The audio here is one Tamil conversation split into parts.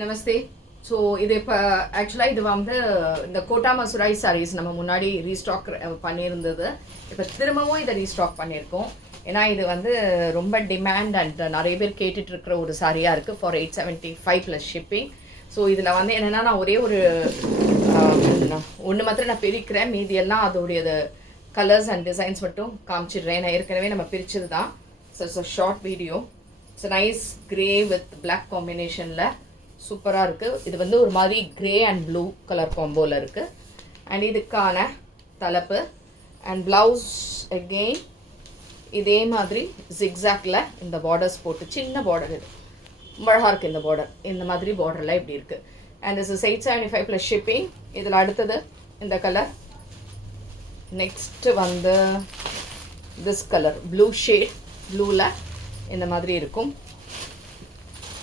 நமஸ்தே. ஸோ இது இப்போ ஆக்சுவலாக இது வந்து இந்த கோட்டா மசுராய் சாரீஸ் நம்ம முன்னாடி ரீஸ்டாக் பண்ணியிருந்தது. இப்போ திரும்பவும் இதை ரீஸ்டாக் பண்ணியிருக்கோம். ஏன்னா இது வந்து ரொம்ப டிமாண்ட் அண்ட் நிறைய பேர் கேட்டுட்ருக்கிற ஒரு சாரியாக இருக்குது ஃபார் 875 ப்ளஸ் ஷிப்பிங். ஸோ இதில் வந்து என்னென்னா நான் ஒரே ஒரு ஒன்று மாத்திரம் நான் பிரிக்கிறேன், மீதியெல்லாம் அதோடைய கலர்ஸ் அண்ட் டிசைன்ஸ் மட்டும் காமிச்சிடுறேன். நான் ஏற்கனவே நம்ம பிரிச்சது தான். So it's a short video. It's nice grey with black காம்பினேஷனில் சூப்பராக இருக்குது. இது வந்து ஒரு மாதிரி கிரே அண்ட் ப்ளூ கலர் காம்போவில் இருக்குது. அண்ட் இதுக்கான தலைப்பு அண்ட் ப்ளவுஸ் அகெயின் இதே மாதிரி ஜிக்ஸாக்டில் இந்த பார்டர்ஸ் போட்டு சின்ன பார்டர், இது அழகாக இருக்குது. இந்த பார்டர் இந்த மாதிரி பார்டரில் இப்படி இருக்குது. And this is 875 plus shipping. இதில் அடுத்தது இந்த கலர். நெக்ஸ்ட்டு வந்து திஸ் கலர் ப்ளூ ஷேட், ப்ளூவில் இந்த மாதிரி இருக்கும்.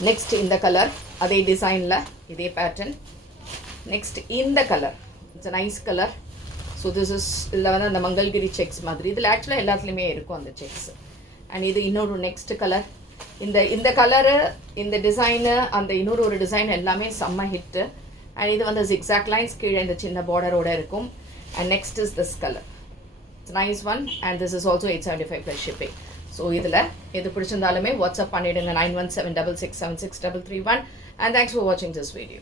நெக்ஸ்ட் இந்த கலர் அதே டிசைனில் இதே பேட்டர்ன். நெக்ஸ்ட் இந்த colour it's a nice colour. So this is இதில் வந்து அந்த மங்கள்கிரி செக்ஸ் மாதிரி இதில் ஆக்சுவலாக எல்லாத்துலேயுமே இருக்கும் அந்த செக்ஸ். அண்ட் இது இன்னொரு நெக்ஸ்ட் கலர். இந்த கலரு, இந்த டிசைனு, அந்த இன்னொரு டிசைன் எல்லாமே செம்ம ஹிட்டு. அண்ட் இது வந்து ஜிக்ஸாக் லைன்ஸ் கீழே இந்த சின்ன பார்டரோடு இருக்கும். And next is this colour. It's nice one. And this is also 875 plus shipping. So இதில் எது பிடிச்சிருந்தாலுமே வாட்ஸ்அப் பண்ணிவிடுங்க 9176676331. And thanks for watching this video.